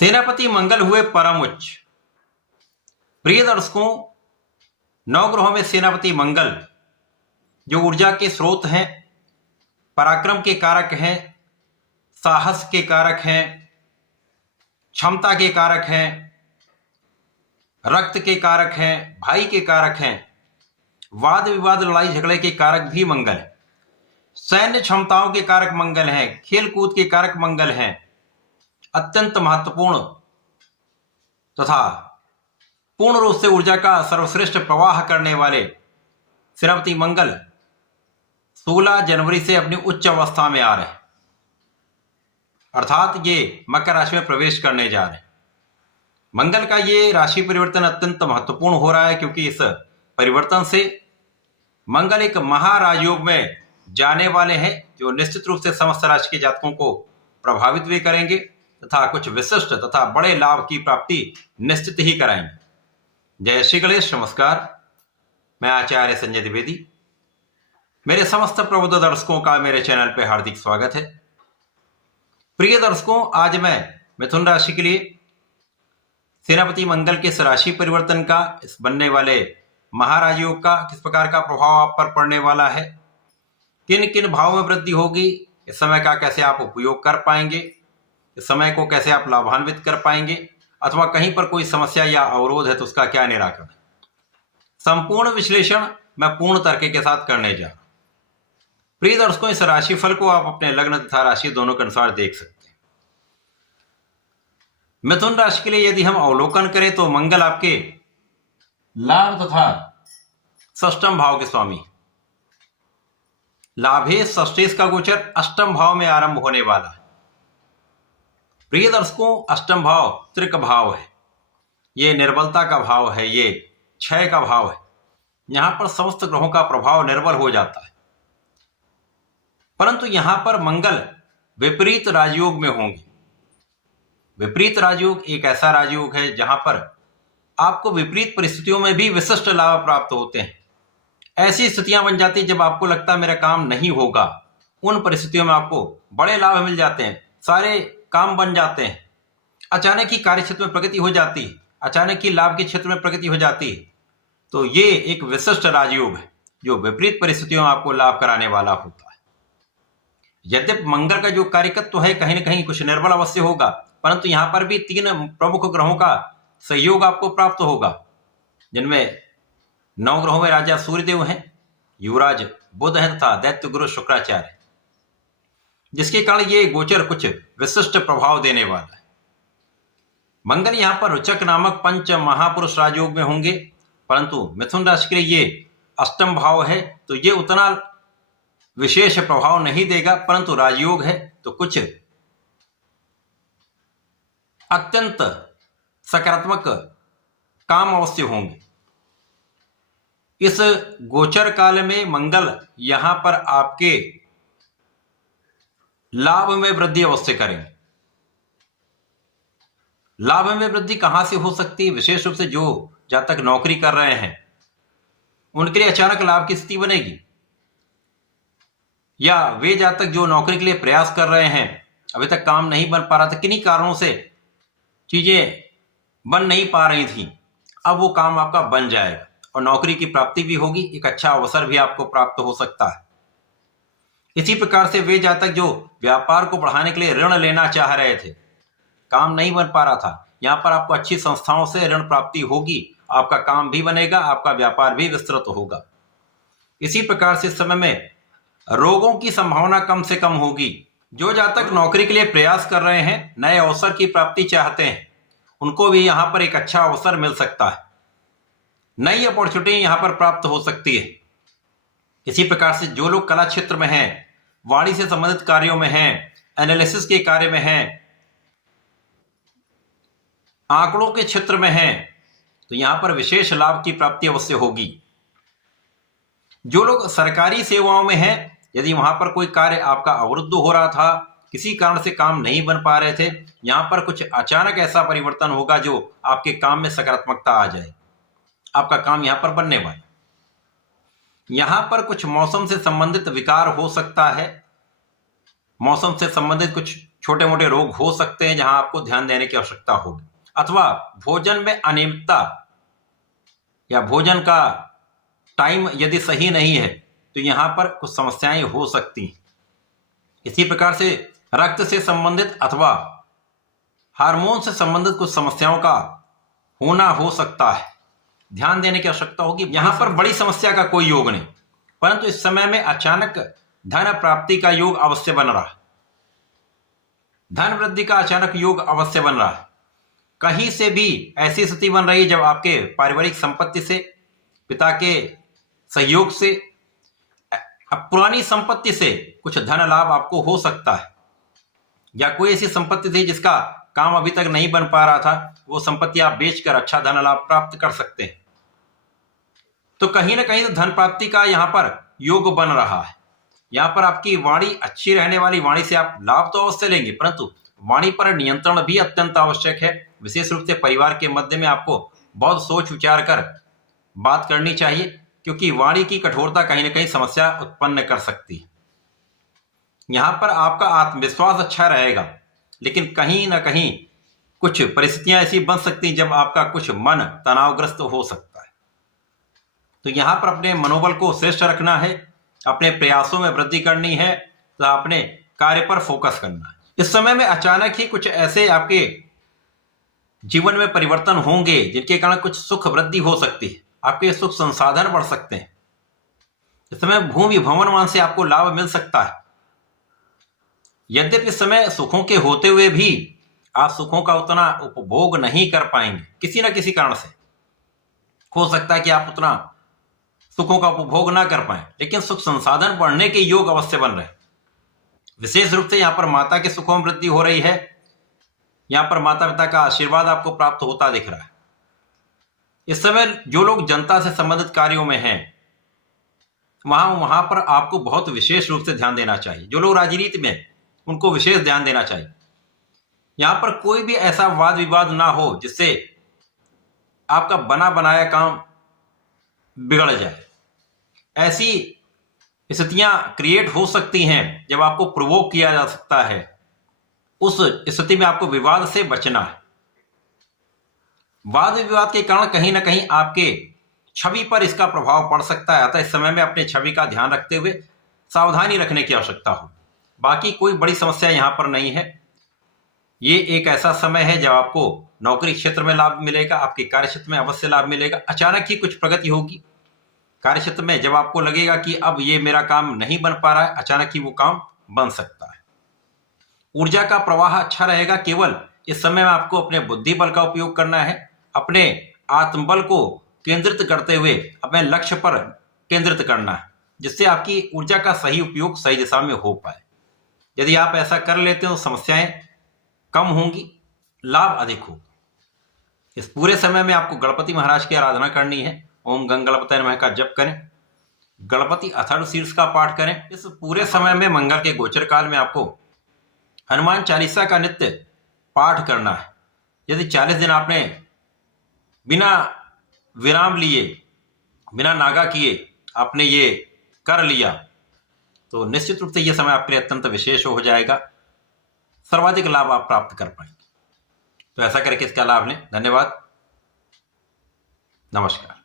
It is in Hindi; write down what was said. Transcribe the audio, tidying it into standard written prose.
सेनापति मंगल हुए परम उच्च। प्रिय दर्शकों, नवग्रहों में सेनापति मंगल जो ऊर्जा के स्रोत हैं, पराक्रम के कारक हैं, साहस के कारक हैं, क्षमता के कारक हैं, रक्त के कारक हैं, भाई के कारक हैं, वाद विवाद लड़ाई झगड़े के कारक भी मंगल है, सैन्य क्षमताओं के कारक मंगल हैं, खेल कूद के कारक मंगल हैं। अत्यंत महत्वपूर्ण तथा पूर्ण रूप से ऊर्जा का सर्वश्रेष्ठ प्रवाह करने वाले सेनापति मंगल 16 जनवरी से अपनी उच्च अवस्था में आ रहे हैं, अर्थात ये मकर राशि में प्रवेश करने जा रहे हैं। मंगल का ये राशि परिवर्तन अत्यंत महत्वपूर्ण हो रहा है क्योंकि इस परिवर्तन से मंगल एक महाराजयोग में जाने वाले हैं जो निश्चित रूप से समस्त राशि के जातकों को प्रभावित भी करेंगे तथा कुछ विशिष्ट तथा बड़े लाभ की प्राप्ति निश्चित ही कराएंगे। जय श्री गणेश। नमस्कार, मैं आचार्य संजय द्विवेदी। मेरे समस्त प्रबुद्ध दर्शकों का मेरे चैनल पर हार्दिक स्वागत है। प्रिय दर्शकों, आज मैं मिथुन राशि के लिए सेनापति मंगल के इस राशि परिवर्तन का, इस बनने वाले महाराजयोग का किस प्रकार का प्रभाव आप पर पड़ने वाला है, किन किन भावों में वृद्धि होगी, इस समय का कैसे आप उपयोग कर पाएंगे, इस समय को कैसे आप लाभान्वित कर पाएंगे, अथवा कहीं पर कोई समस्या या अवरोध है तो उसका क्या निराकरण, संपूर्ण विश्लेषण मैं पूर्ण तर्क के साथ करने जा रहा हूं। प्रिय दर्शकों, इस राशिफल को आप अपने लग्न तथा राशि दोनों के अनुसार देख सकते हैं। मिथुन राशि के लिए यदि हम अवलोकन करें तो मंगल आपके लाभ तथा षष्ठम भाव के स्वामी, लाभेश षष्ठेश का गोचर अष्टम भाव में आरंभ होने वाला है। प्रिय दर्शकों, अष्टम भाव त्रिक भाव है, ये निर्बलता का भाव है, ये क्षय का भाव है। यहां पर समस्त ग्रहों का प्रभाव निर्बल हो जाता है, परंतु यहां पर मंगल विपरीत राजयोग में होंगे। विपरीत राजयोग एक ऐसा राजयोग है जहां पर आपको विपरीत परिस्थितियों में भी विशिष्ट लाभ प्राप्त होते हैं। ऐसी स्थितियां बन जाती जब आपको लगता है मेरा काम नहीं होगा, उन परिस्थितियों में आपको बड़े लाभ मिल जाते हैं, सारे काम बन जाते हैं, अचानक ही कार्य क्षेत्र में प्रगति हो जाती है, अचानक ही लाभ के क्षेत्र में प्रगति हो जाती है। तो ये एक विशिष्ट राजयोग है जो विपरीत परिस्थितियों में आपको लाभ कराने वाला होता है। यद्यपि मंगल का जो कार्यकत्व है कहीं ना कहीं कुछ निर्बल अवश्य होगा, परंतु यहां पर भी 3 प्रमुख ग्रहों का सहयोग आपको प्राप्त होगा, जिनमें 9 ग्रहों में राजा सूर्यदेव हैं, युवराज बुध हैं तथा दैत्य गुरु शुक्राचार्य, जिसके कारण ये गोचर कुछ विशिष्ट प्रभाव देने वाला है। मंगल यहां पर रुचक नामक पंच महापुरुष राजयोग में होंगे, परंतु मिथुन राशि के लिए ये अष्टम भाव है तो ये उतना विशेष प्रभाव नहीं देगा, परंतु राजयोग है तो कुछ अत्यंत सकारात्मक काम अवश्य होंगे। इस गोचर काल में मंगल यहां पर आपके लाभ में वृद्धि अवश्य करेंगे। लाभ में वृद्धि कहां से हो सकती है? विशेष रूप से जो जातक नौकरी कर रहे हैं उनके लिए अचानक लाभ की स्थिति बनेगी, या वे जातक जो नौकरी के लिए प्रयास कर रहे हैं, अभी तक काम नहीं बन पा रहा था, किन्हीं कारणों से चीजें बन नहीं पा रही थी, अब वो काम आपका बन जाएगा और नौकरी की प्राप्ति भी होगी, एक अच्छा अवसर भी आपको प्राप्त हो सकता है। इसी प्रकार से वे जातक जो व्यापार को बढ़ाने के लिए ऋण लेना चाह रहे थे, काम नहीं बन पा रहा था, यहां पर आपको अच्छी संस्थाओं से ऋण प्राप्ति होगी, आपका काम भी बनेगा, आपका व्यापार भी विस्तृत होगा। इसी प्रकार से इस समय में रोगों की संभावना कम से कम होगी। जो जातक नौकरी के लिए प्रयास कर रहे हैं, नए अवसर की प्राप्ति चाहते हैं, उनको भी यहां पर एक अच्छा अवसर मिल सकता है, नई अपॉर्चुनिटी यहां पर प्राप्त हो सकती है। इसी प्रकार से जो लोग कला क्षेत्र में हैं, वाणी से संबंधित कार्यों में हैं, एनालिसिस के कार्य में हैं, आंकड़ों के क्षेत्र में हैं, तो यहां पर विशेष लाभ की प्राप्ति अवश्य होगी। जो लोग सरकारी सेवाओं में हैं, यदि वहां पर कोई कार्य आपका अवरुद्ध हो रहा था, किसी कारण से काम नहीं बन पा रहे थे, यहां पर कुछ अचानक ऐसा परिवर्तन होगा जो आपके काम में सकारात्मकता आ जाए, आपका काम यहां पर बनने वाला। यहां पर कुछ मौसम से संबंधित विकार हो सकता है, मौसम से संबंधित कुछ छोटे मोटे रोग हो सकते हैं जहां आपको ध्यान देने की आवश्यकता होगी, अथवा भोजन में अनियमितता या भोजन का टाइम यदि सही नहीं है तो यहां पर कुछ समस्याएं हो सकती हैं। इसी प्रकार से रक्त से संबंधित अथवा हार्मोन से संबंधित कुछ समस्याओं का होना हो सकता है, ध्यान देने की आवश्यकता होगी। यहां पर बड़ी समस्या का कोई योग नहीं, परंतु इस समय में अचानक धन प्राप्ति का योग अवश्य बन रहा है, धन वृद्धि का अचानक योग अवश्य बन रहा है। कहीं से भी ऐसी स्थिति बन रही है जब आपके पारिवारिक संपत्ति से, पिता के सहयोग से, पुरानी संपत्ति से कुछ धन लाभ आपको हो सकता है, या कोई ऐसी संपत्ति थी जिसका काम अभी तक नहीं बन पा रहा था, वो संपत्ति आप बेचकर अच्छा धन लाभ प्राप्त कर सकते हैं। तो कहीं ना कहीं तो धन प्राप्ति का यहां पर योग बन रहा है। यहां पर आपकी वाणी अच्छी रहने वाली, वाणी से आप लाभ तो अवश्य लेंगे, परंतु वाणी पर नियंत्रण भी अत्यंत आवश्यक है। विशेष रूप से परिवार के मध्य में आपको बहुत सोच विचार कर बात करनी चाहिए, क्योंकि वाणी की कठोरता कहीं ना कहीं समस्या उत्पन्न कर सकती है। यहां पर आपका आत्मविश्वास अच्छा रहेगा, लेकिन कहीं ना कहीं कुछ परिस्थितियां ऐसी बन सकती हैं जब आपका कुछ मन तनावग्रस्त हो सकता है। तो यहां पर अपने मनोबल को श्रेष्ठ रखना है, अपने प्रयासों में वृद्धि करनी है, तो अपने कार्य पर फोकस करना है। इस समय में अचानक ही कुछ ऐसे आपके जीवन में परिवर्तन होंगे जिनके कारण कुछ सुख वृद्धि हो सकती है, आपके सुख संसाधन बढ़ सकते हैं। इस समय भूमि भवन से आपको लाभ मिल सकता है। यद्यपि इस समय सुखों के होते हुए भी आप सुखों का उतना उपभोग नहीं कर पाएंगे, किसी न किसी कारण से हो सकता है कि आप उतना सुखों का उपभोग ना कर पाए, लेकिन सुख संसाधन बढ़ने के योग अवश्य बन रहे हैं। विशेष रूप से यहां पर माता के सुखों में वृद्धि हो रही है, यहां पर माता पिता का आशीर्वाद आपको प्राप्त होता दिख रहा है। इस समय जो लोग जनता से संबंधित कार्यों में हैं, वहां पर आपको बहुत विशेष रूप से ध्यान देना चाहिए। जो लोग राजनीति में हैं, उनको विशेष ध्यान देना चाहिए। यहां पर कोई भी ऐसा वाद विवाद ना हो जिससे आपका बना बनाया काम बिगड़ जाए। ऐसी स्थितियां क्रिएट हो सकती हैं जब आपको प्रोवोक किया जा सकता है। उस स्थिति में आपको विवाद से बचना है। वाद विवाद के कारण कहीं ना कहीं आपके छवि पर इसका प्रभाव पड़ सकता है, अतः इस समय में अपने छवि का ध्यान रखते हुए सावधानी रखने की आवश्यकता हो। बाकी कोई बड़ी समस्या यहां पर नहीं है। ये एक ऐसा समय है जब आपको नौकरी क्षेत्र में लाभ मिलेगा, आपके कार्य क्षेत्र में अवश्य लाभ मिलेगा। अचानक ही कुछ प्रगति होगी कार्य क्षेत्र में, जब आपको लगेगा कि अब ये मेरा काम नहीं बन पा रहा है, अचानक ही वो काम बन सकता है। ऊर्जा का प्रवाह अच्छा रहेगा। केवल इस समय में आपको अपने बुद्धि बल का उपयोग करना है, अपने आत्मबल को केंद्रित करते हुए अपने लक्ष्य पर केंद्रित करना है, जिससे आपकी ऊर्जा का सही उपयोग सही दिशा में हो पाए। यदि आप ऐसा कर लेते हो, समस्याएं कम होंगी, लाभ अधिक होगा। इस पूरे समय में आपको गणपति महाराज की आराधना करनी है। ओम गंग गणपतये नमः का जप करें, गणपति अथर्व शीर्ष का पाठ करें। इस पूरे समय में मंगल के गोचर काल में आपको हनुमान चालीसा का नित्य पाठ करना है। यदि 40 दिन आपने बिना विराम लिए, बिना नागा किए आपने ये कर लिया, तो निश्चित रूप से यह समय आपके लिए अत्यंत विशेष हो जाएगा। सर्वाधिक लाभ आप प्राप्त कर पाएंगे। तो ऐसा करके इसका लाभ लें। धन्यवाद, नमस्कार।